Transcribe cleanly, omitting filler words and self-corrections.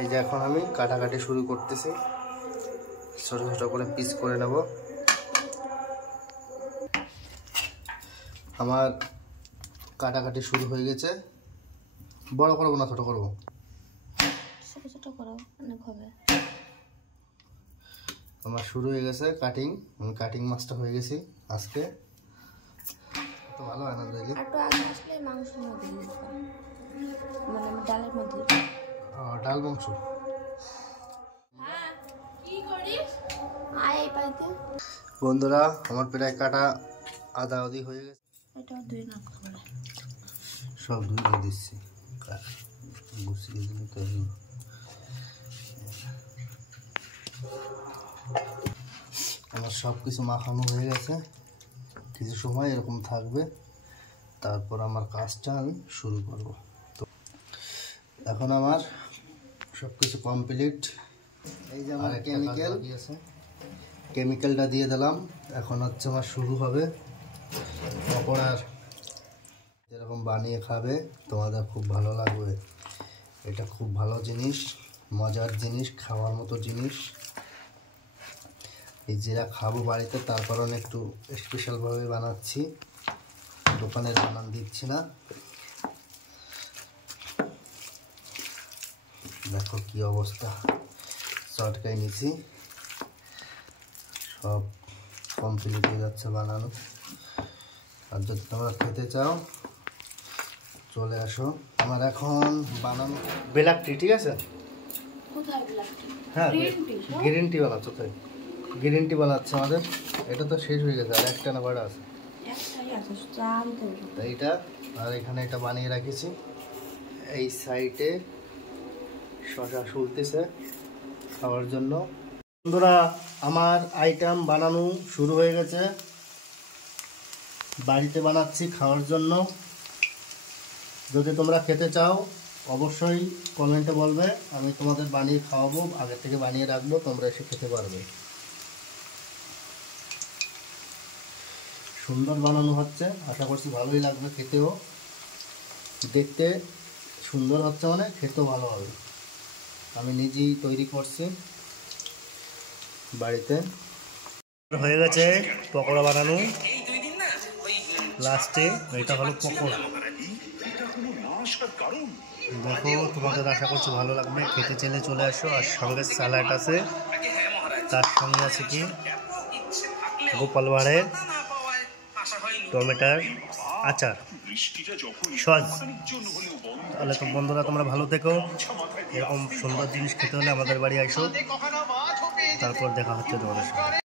এই যে এখন আমি কাটাকাটি শুরু করতেছি, ছোট ছোট করে পিস করে নেব। আমার কাটাকাটি শুরু হয়ে গেছে। বড় করবো না ছোট করবো? ছোট ছোট করো, অনেক হবে। আমার শুরু হয়ে গেছে কাটিং। আমি কাটিং মাছটা হয়ে গেছি আজকে। তো ভালো হয় না দিলে? একটু আগে আসলে মাংসের মধ্যে দিয়ে দিতাম, মানে ডালের মধ্যে। ডাল মাংস। হ্যাঁ, কি করিস? আয় এই পাইতে। বন্ধুরা, আমার প্রায় কাটা আধা আধি হয়ে গেছে। এটা দুই না করে সব ধুয়ে দিচ্ছি, গুছিয়ে দিলে তো আমার সব কিছু মাখানো হয়ে গেছে। কিছু সময় এরকম থাকবে, তারপর আমার কাজটা আমি শুরু করব। তো এখন আমার সব কিছু কমপ্লিট। এই যে আমার কেমিক্যালটা দিয়ে দিলাম। এখন হচ্ছে আমার শুরু হবে পকোড়ার। যেরকম বানিয়ে খাবে তোমাদের খুব ভালো লাগবে। এটা খুব ভালো জিনিস, মজার জিনিস, খাওয়ার মতো জিনিস। এই যেটা খাবো বাড়িতে, তার কারণে একটু স্পেশালভাবে বানাচ্ছি, দোকানের বানান দিচ্ছি না। দেখো কি অবস্থা, চটকাই নিছি, সব কমপ্লিট হয়ে যাচ্ছে বানানো। আর যদি তোমরা খেতে চাও চলে আসো। আমার এখন বানানো ব্ল্যাক টি, ঠিক আছে? হ্যাঁ, গ্রিন টি বানাচ্ছ তাই? গ্রিন টি বানাচ্ছে আমাদের। এটা তো শেষ হয়ে গেছে, আর একটা না বাড়া আছে এইটা। আর এখানে এটা বানিয়ে রাখেছি। এই সাইডে শশা শুলতেছে খাওয়ার জন্য। বন্ধুরা, আমার আইটেম বানানো শুরু হয়ে গেছে। বাড়িতে বানাচ্ছি খাওয়ার জন্য। যদি তোমরা খেতে চাও অবশ্যই কমেন্টে বলবে, আমি তোমাদের বানিয়ে খাওয়াবো। আগে থেকে বানিয়ে রাখবো, তোমরা এসে খেতে পারবে। সুন্দর বানানো হচ্ছে, আশা করছি ভালোই লাগবে খেতেও। দেখতে সুন্দর হচ্ছে মানে খেতেও ভালো হবে। আমি নিজেই তৈরি করছি বাড়িতে। হয়ে গেছে পকোড়া বানানো। লাস্টে এটা হলো পকোড়া। দেখো, তোমাদের আশা করছি ভালো লাগবে। খেতে চাইলে চলে আসো। আর সঙ্গে স্যালাড আছে, তার সঙ্গে আছে কি গোপাল ভাঁড়ের টমেটোর আচার, সস। তাহলে তো বন্ধুরা, তোমরা ভালো থেকো। এরকম সুন্দর জিনিস খেতে হলে আমাদের বাড়ি আসো। তারপর দেখা হচ্ছে তোমাদের সাথে।